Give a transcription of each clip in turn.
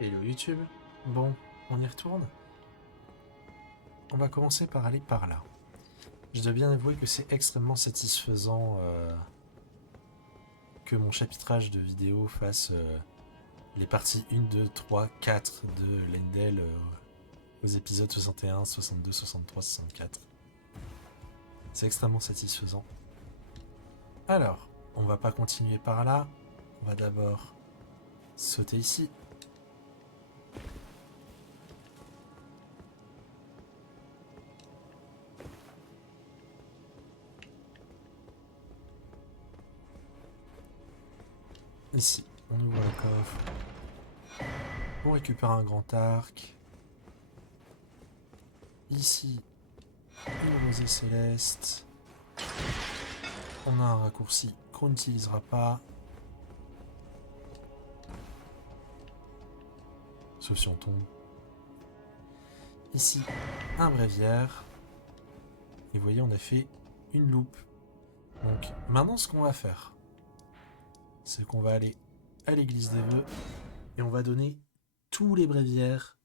Hello YouTube. Bon, on y retourne. On va commencer par aller par là. Je dois bien avouer que c'est extrêmement satisfaisant que mon chapitrage de vidéo fasse les parties 1, 2, 3, 4 de Lendel aux épisodes 61, 62, 63, 64. C'est extrêmement satisfaisant. Alors, on va pas continuer par là. On va d'abord sauter ici. Ici, on ouvre le coffre. On récupère un grand arc. Ici, une rosée céleste. On a un raccourci qu'on n'utilisera pas. Sauf si on tombe. Ici, un bréviaire. Et vous voyez, on a fait une loupe. Donc, maintenant, ce qu'on va faire, c'est qu'on va aller à l'église des vœux et on va donner tous les bréviaires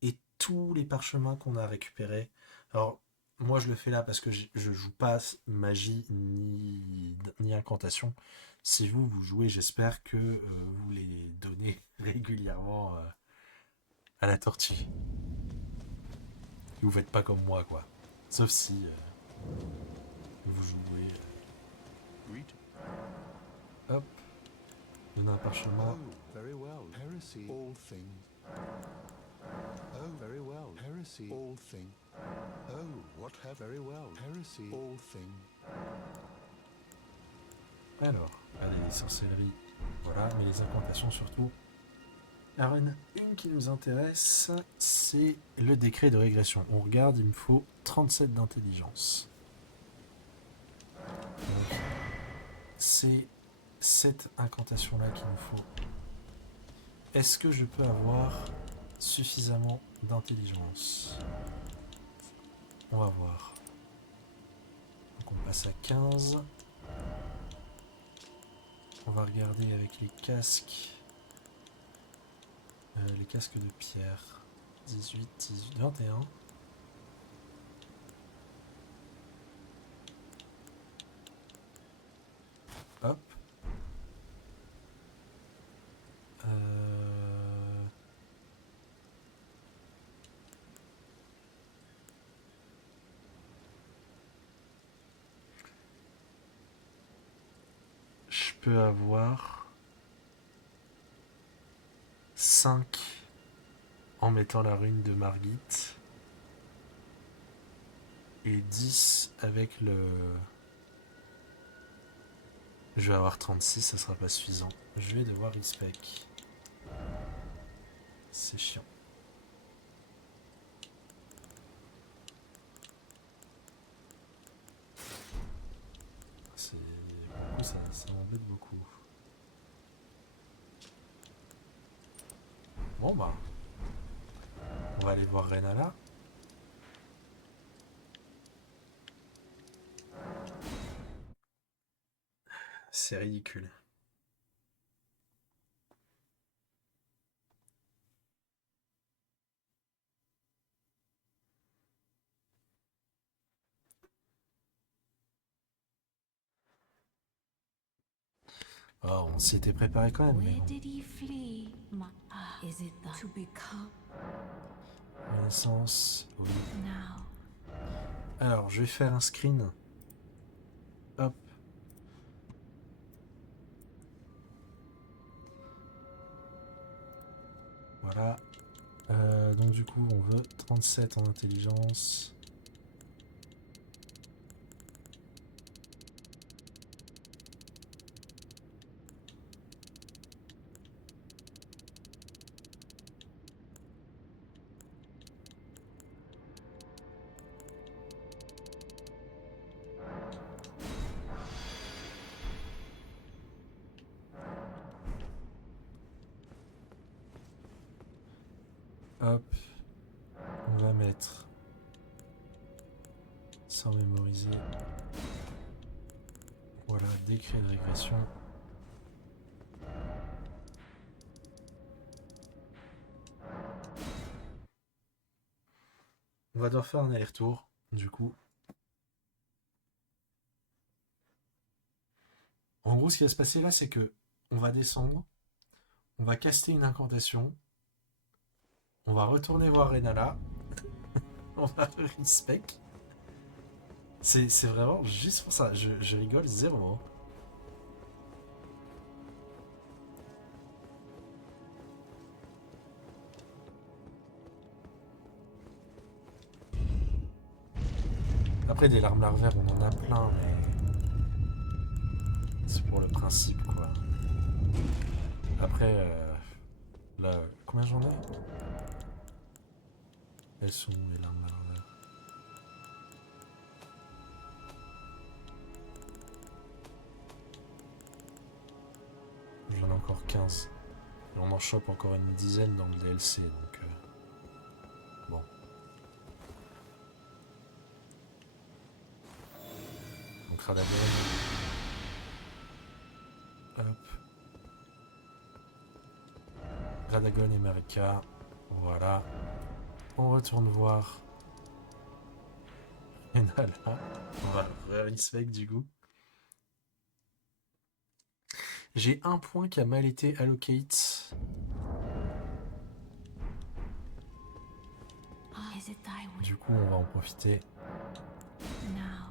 et tous les parchemins qu'on a récupérés. Alors, moi, je le fais là parce que je joue pas magie ni incantation. Si vous jouez, j'espère que vous les donnez régulièrement à la tortue. Vous faites pas comme moi, quoi. Sauf si vous jouez. Hop, on a un parchemin. Oh, very well. Heresy, all things. Oh, very well. Heresy, all things. Oh, what have very well. Heresy, all things. Alors, allez, les sorcelleries, voilà, mais les incantations surtout. Alors, une qui nous intéresse, c'est le décret de régression. On regarde, il me faut 37 d'intelligence. Donc, c'est cette incantation-là qu'il me faut. Est-ce que je peux avoir suffisamment d'intelligence? On va voir. Donc, on passe à 15. On va regarder avec les casques. Les casques de pierre. 18, 18, 21. Hop. Je peux avoir 5 en mettant la rune de Margit et 10 avec le... Je vais avoir 36, ça sera pas suffisant. Je vais devoir respec. C'est chiant. Beaucoup, ça m'embête beaucoup. Bon bah, on va aller voir Renala. C'est ridicule. Oh, on s'y était préparé quand même, mais Where bon. did he flee? Is it that to become Renaissance, oui. now? Alors, je vais faire un screen. Hop. Voilà. Donc du coup, on veut 37 en intelligence. Hop. On va mettre sans mémoriser. Voilà, décret de régression. On va devoir faire un aller-retour, du coup. En gros, ce qui va se passer là, c'est que on va descendre, on va caster une incantation, on va retourner voir Renala, on va faire une spec. C'est vraiment juste pour ça. Je rigole zéro. Après, des larmes larvaires, on en a plein, mais c'est pour le principe, quoi. Après, là, combien j'en ai? Elles sont où, les larmes larvaires? J'en ai encore 15. Et on en chope encore une dizaine dans le DLC, donc... bon. Donc Radagon. Hop. Radagon et Marika. Voilà. On retourne voir Renala. On va faire une spec du coup. J'ai un point qui a mal été allocate. Is it thy will Du coup, on va en profiter. now?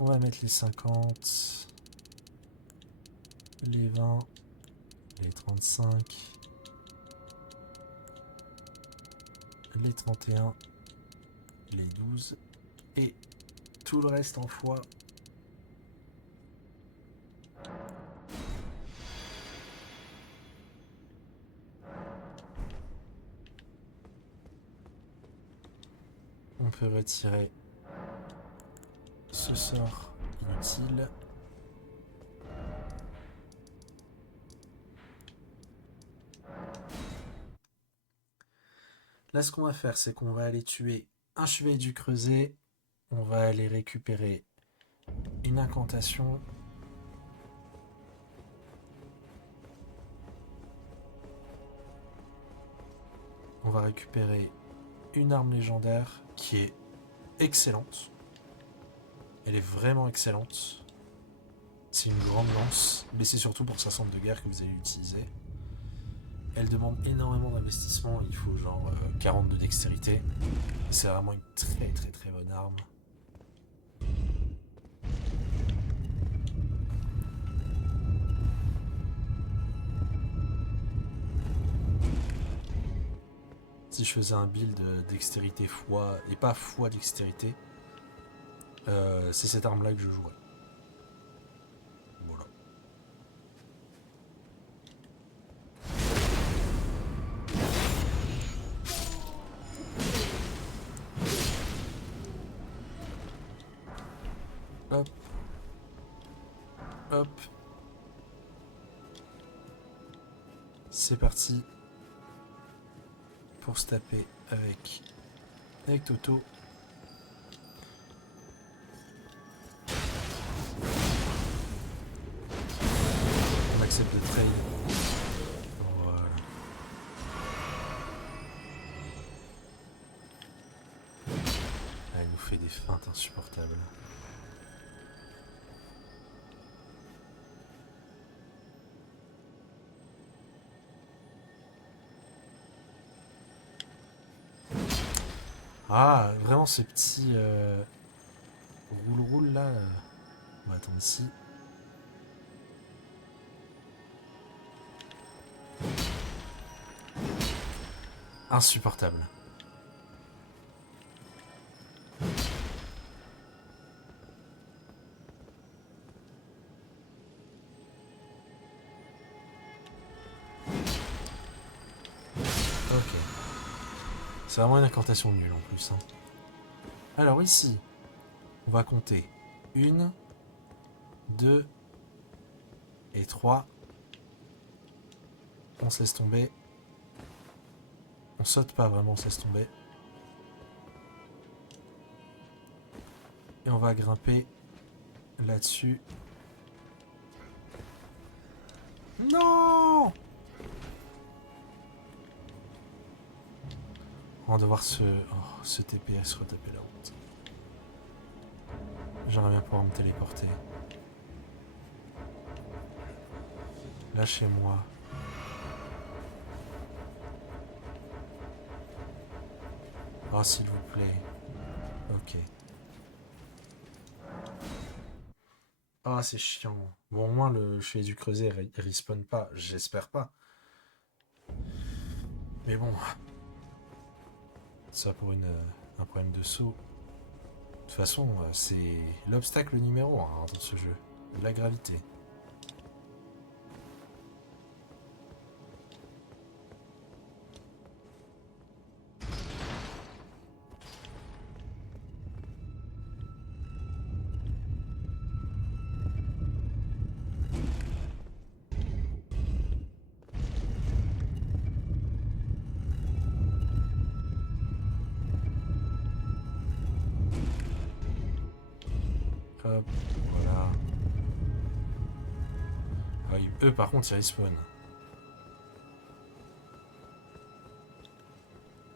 On va mettre les 50, les 20, les 35, les 31, les 12 et tout le reste en fois. On peut retirer ce sort inutile. Là, ce qu'on va faire, c'est qu'on va aller tuer un chevalier du creuset. On va aller récupérer une incantation. On va récupérer une arme légendaire qui est excellente. Elle est vraiment excellente. C'est une grande lance, mais c'est surtout pour sa centre de guerre que vous allez l'utiliser. Elle demande énormément d'investissement, il faut genre 40 de dextérité. C'est vraiment une très très très bonne arme. Si je faisais un build dextérité fois, et pas fois dextérité, c'est cette arme là que je jouerais. Voilà. Hop. Hop. C'est parti. Pour se taper avec Toto. On accepte le trade. Voilà. Elle nous fait des feintes insupportables. Ah, vraiment ces petits roule-roule là. On va attendre ici. Insupportable. Ok. C'est vraiment une incantation nulle en plus. Hein. Alors ici, on va compter 1, 2 et 3. On se laisse tomber. On saute pas vraiment, on se laisse tomber. Et on va grimper là-dessus. Non! On va devoir se TP, se retaper la route. J'aimerais bien pouvoir me téléporter. Lâchez-moi. Oh, s'il vous plaît. Ok. Ah, c'est chiant. Bon, au moins, le chevalier du creuset respawn pas. J'espère pas. Mais bon. Ça pour un problème de saut. De toute façon, c'est l'obstacle numéro 1 dans ce jeu. La gravité. Hop, voilà. Ah, eux, par contre, ils respawnent.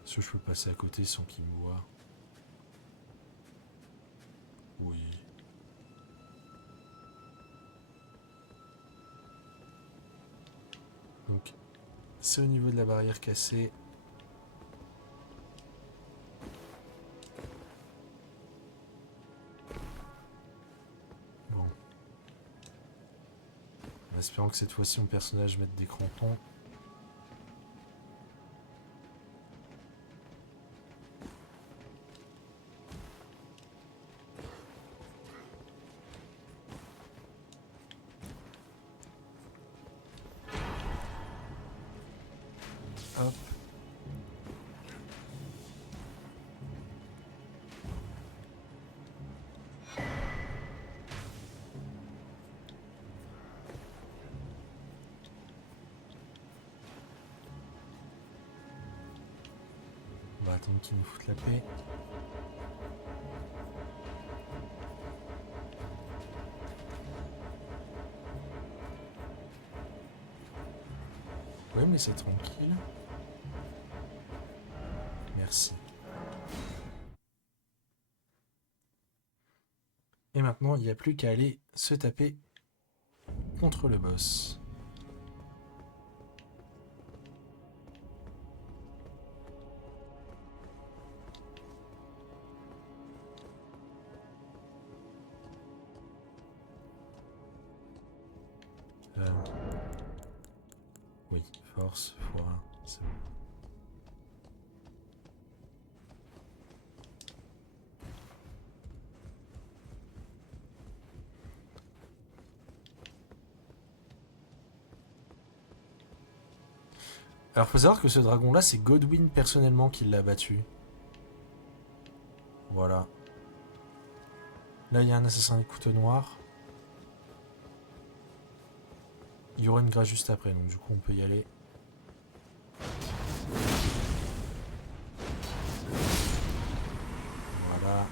Est-ce que je peux passer à côté sans qu'ils me voient? Oui. Donc, c'est au niveau de la barrière cassée. Bon. En espérant que cette fois-ci, mon personnage mette des crampons. Hop. On va attendre qu'ils nous foutent la paix. Ouais, mais c'est tranquille. Merci. Et maintenant, il n'y a plus qu'à aller se taper contre le boss. Oui, force, foi, c'est bon. Alors, faut savoir que ce dragon-là, c'est Godwyn personnellement qui l'a battu. Voilà. Là, il y a un assassin avec couteau noir. Il y aura une grâce juste après, donc du coup, on peut y aller. Voilà.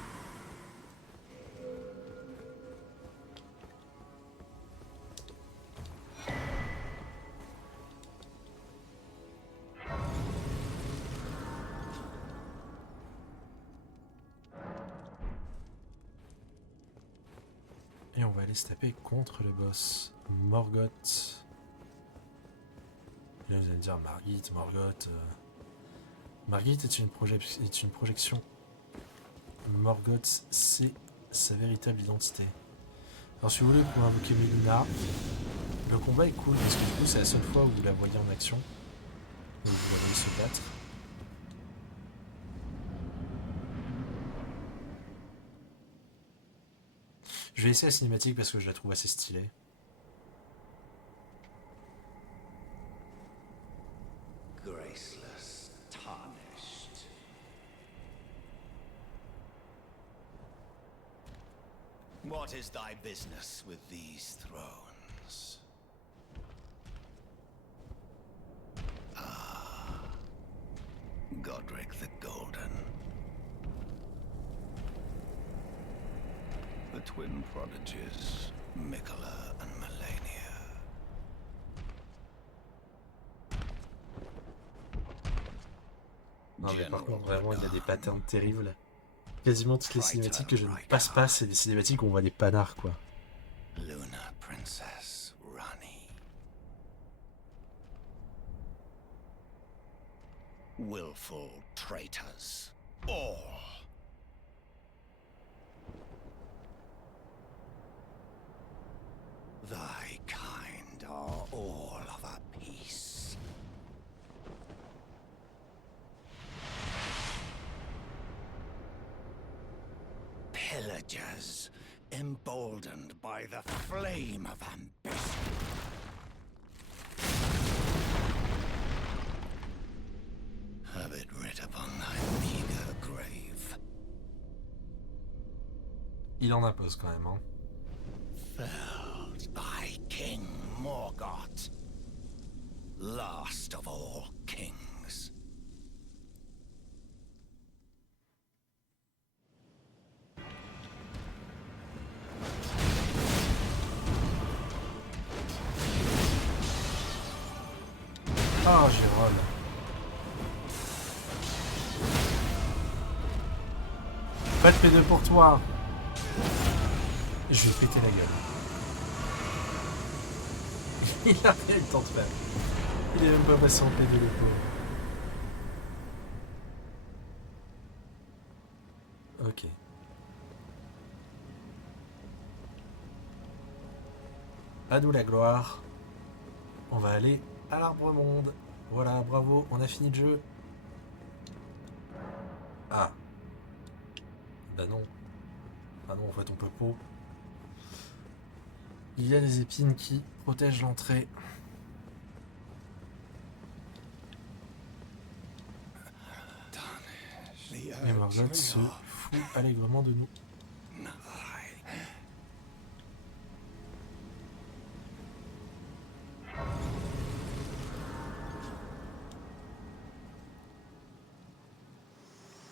Et on va aller se taper contre le boss. Morgoth. Et là, vous allez me dire, Margit, Morgoth. Margit est une projection. Morgoth, c'est sa véritable identité. Alors, si vous voulez, pour invoquer Melina, le combat est cool parce que du coup, c'est la seule fois où vous la voyez en action. Où vous voyez se battre. Je vais essayer la cinématique parce que je la trouve assez stylée. Graceless, tarnished. What is thy business with these thrones? Ah, Godric the Golden. The twin prodigies, Mikola and Melania. Non mais par General contre vraiment il a des Radahn, patterns terribles. Quasiment toutes les cinématiques que je ne passe pas, c'est des cinématiques où on voit des panards quoi. Luna Princess Rani. Willful traitors, all. Thy kind are all of a piece. Pillagers, emboldened by the flame of ambition. Have it writ upon thy meager grave. Il en impose quand même hein. Felled by King Morgoth, last of all kings. Ah Gérald. Pas de P2 pour toi. Je vais péter la gueule. Il a rien eu le temps de faire. Il est même pas passé en P2 le pauvre. Ok. À nous la gloire. On va aller à l'arbre monde. Voilà, bravo, on a fini le jeu. Ah. Bah non. Ah non, en fait, on peut pas. Il y a des épines qui protègent l'entrée. Et Morgoth se fout allègrement de nous.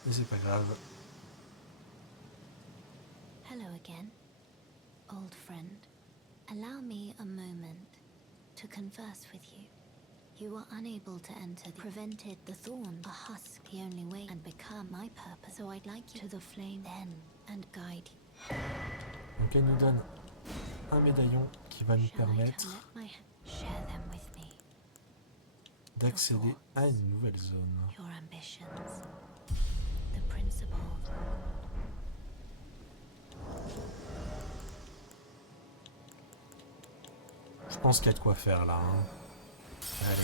Mais c'est pas grave. Hello again, old friend. Allow me a moment to converse with you. You were unable to enter, prevented the thorn, a husk, the only way, and become my purpose. So I'd like you to the flame then and guide you. Donc elle nous donne un médaillon qui va nous Shall I permettre let my share them with me? d'accéder à une nouvelle zone. Your ambitions, the principles. Je pense qu'il y a de quoi faire là. Hein. Allez.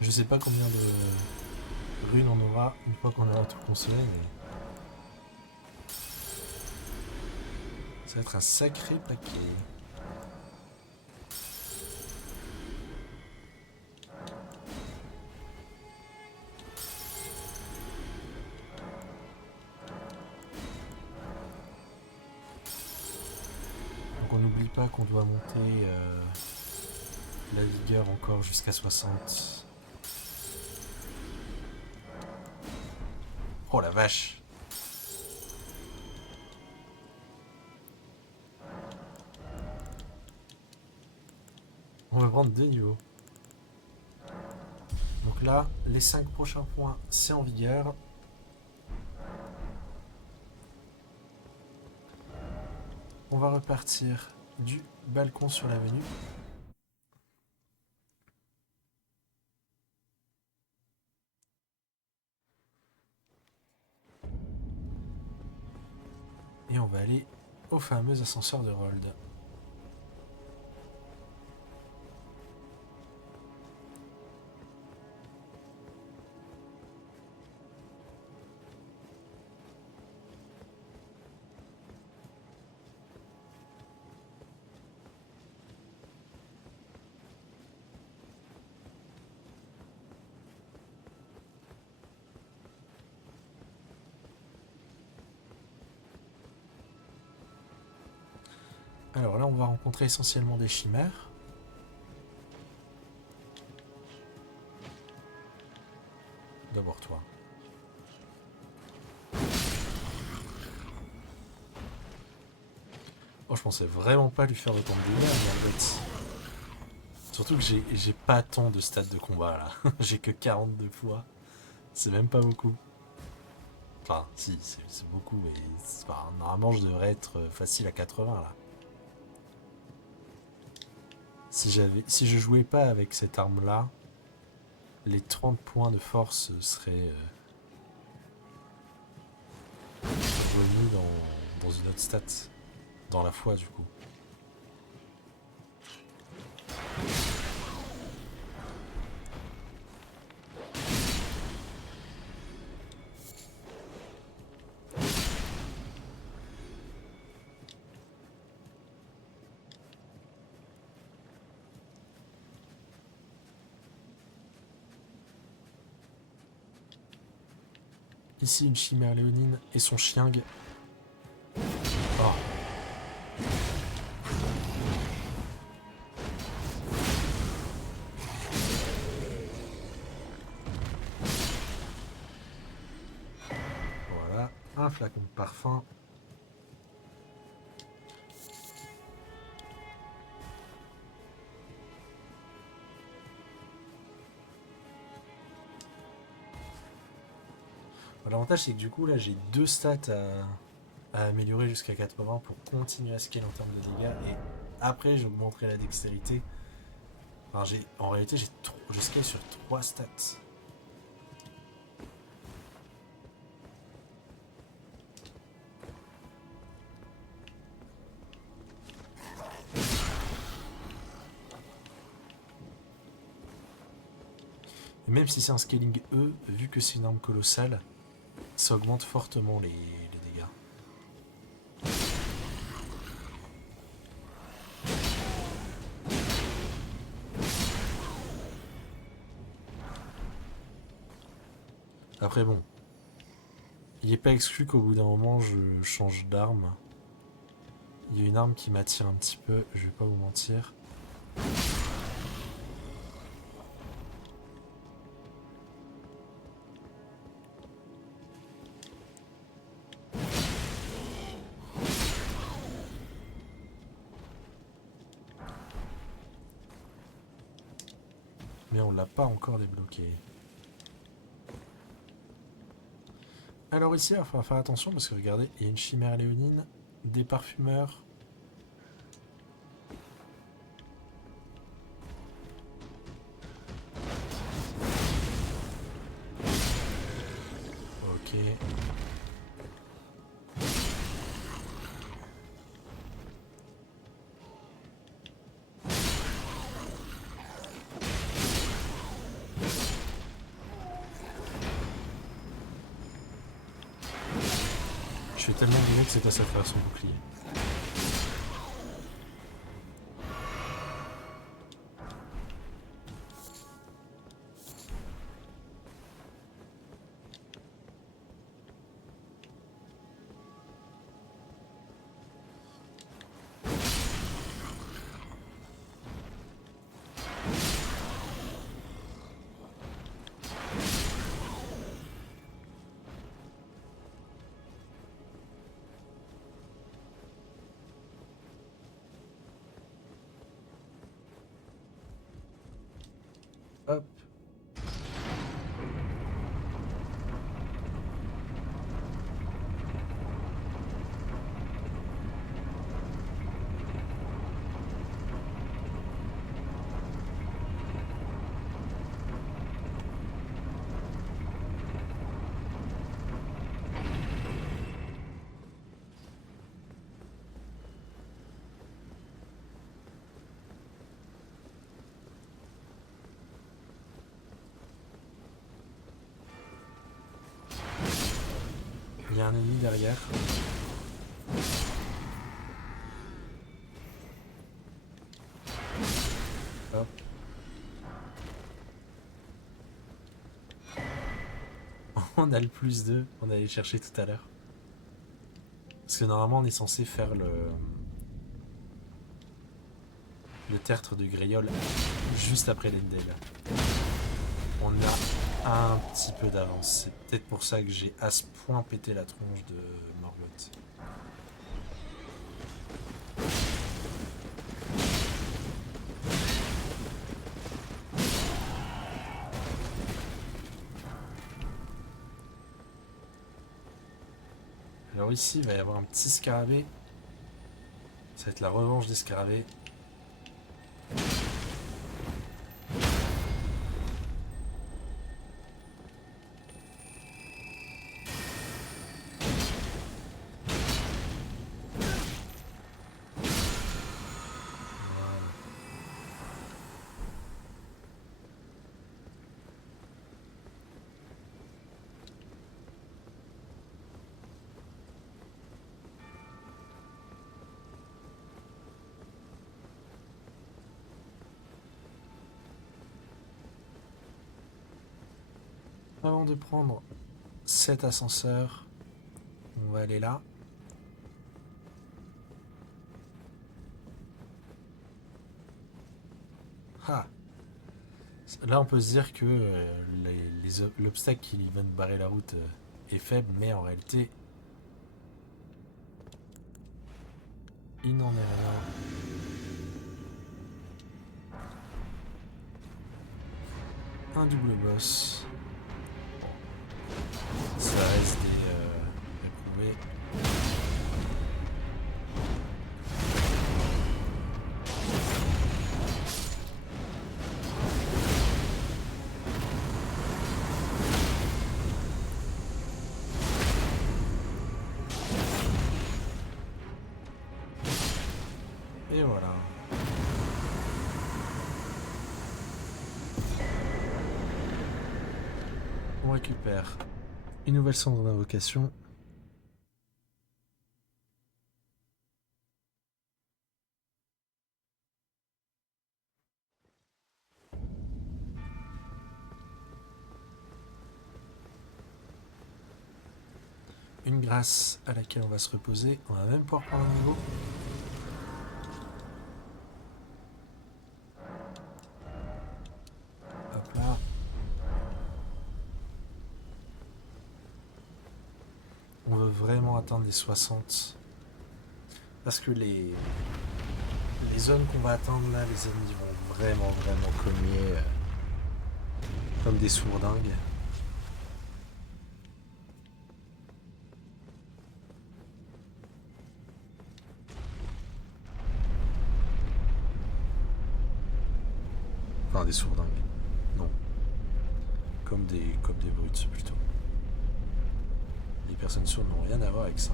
Je sais pas combien de runes on aura une fois qu'on aura tout consommé, mais ça va être un sacré paquet. Donc on n'oublie pas qu'on doit monter la vigueur encore jusqu'à 60. Oh la vache! On va prendre 2 niveaux. Donc là, les 5 prochains points, c'est en vigueur. On va repartir du balcon sur l'avenue. Et on va aller au fameux ascenseur de Rold. Alors là, on va rencontrer essentiellement des chimères. D'abord toi. Oh, je pensais vraiment pas lui faire autant de dégâts, mais en fait... Surtout que j'ai pas tant de stats de combat là. J'ai que 42 poids. C'est même pas beaucoup. Enfin, si, c'est beaucoup, mais enfin, normalement je devrais être facile à 80 là. Si je jouais pas avec cette arme là, les 30 points de force seraient remis dans une autre stat. Dans la foi du coup. Ici une chimère léonine et son chien. Oh. Voilà, un flacon de parfum. L'avantage c'est que du coup là j'ai deux stats à améliorer jusqu'à 80 pour continuer à scale en termes de dégâts et après j'augmenterai la dextérité. Enfin, en réalité je scale sur 3 stats. Et même si c'est un scaling E, vu que c'est une arme colossale, ça augmente fortement les dégâts. Après bon, il n'est pas exclu qu'au bout d'un moment je change d'arme. Il y a une arme qui m'attire un petit peu, je vais pas vous mentir. Mais on l'a pas encore débloqué. Alors ici, il va falloir faire attention parce que regardez, il y a une chimère léonine, des parfumeurs. Ok. Je fais tellement de que c'est à ça de faire son bouclier. Hop. Il y a un ennemi derrière. Hop. On a le plus 2, on allait le chercher tout à l'heure. Parce que normalement on est censé faire le tertre de Greyol juste après l'Endel. On a un petit peu d'avance. C'est peut-être pour ça que j'ai à ce point pété la tronche de Morgoth. Alors ici, il va y avoir un petit scarabée. Ça va être la revanche des scarabées. Avant de prendre cet ascenseur, on va aller là. Ah. Là, on peut se dire que l'obstacle qui va nous barrer la route est faible, mais en réalité, il n'en est rien. Un double boss. Ça reste des éprouvés. Et voilà. On récupère une nouvelle cendre d'invocation. Une grâce à laquelle on va se reposer. On va même pouvoir prendre un niveau. Hop là. On veut vraiment atteindre les 60. Parce que les zones qu'on va atteindre là, les ennemis vont vraiment cogner comme des sourdingues. Enfin, des sourdingues. Non. Comme des brutes, plutôt. Les personnes sourdes n'ont rien à voir avec ça.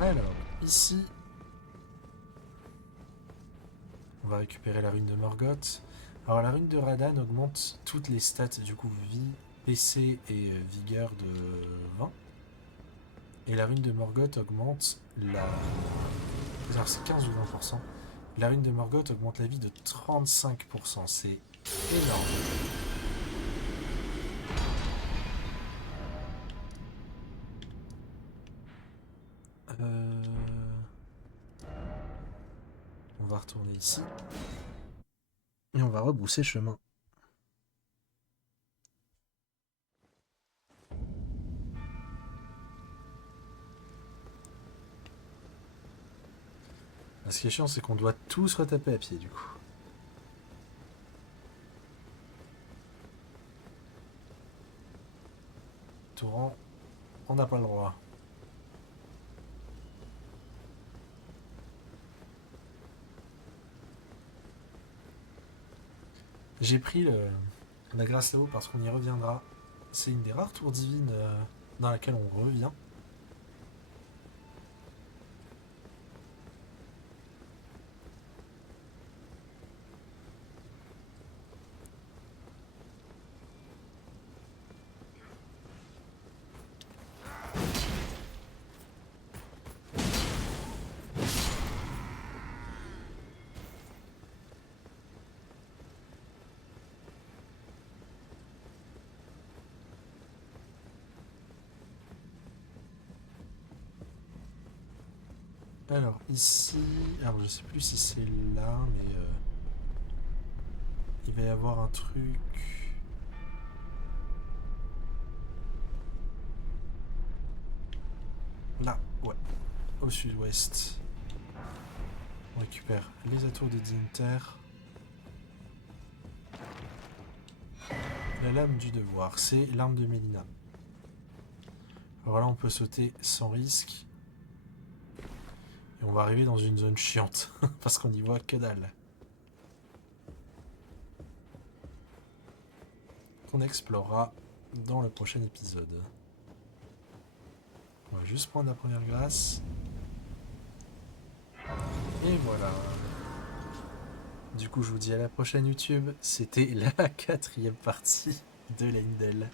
Alors, ici, on va récupérer la rune de Morgoth. Alors, la rune de Radan augmente toutes les stats, du coup, vie, PC et vigueur de 20. Et la rune de Morgoth augmente la... Alors, c'est 15 ou 20%. La rune de Morgoth augmente la vie de 35%. C'est énorme. On va retourner ici. Et on va rebrousser chemin. Ce qui est chiant, c'est qu'on doit tous retaper à pied, du coup. Torrent, on n'a pas le droit. J'ai pris la grâce là-haut parce qu'on y reviendra. C'est une des rares tours divines dans laquelle on revient. Alors, ici... Alors, je sais plus si c'est là, mais... il va y avoir un truc... Là, ouais. Au sud-ouest. On récupère les atours de Dinter. La lame du devoir, c'est l'arme de Mélina. Alors là, on peut sauter sans risque. Et on va arriver dans une zone chiante, parce qu'on n'y voit que dalle. Qu'on explorera dans le prochain épisode. On va juste prendre la première glace. Et voilà. Du coup, je vous dis à la prochaine YouTube. C'était la 4e partie de l'Endel.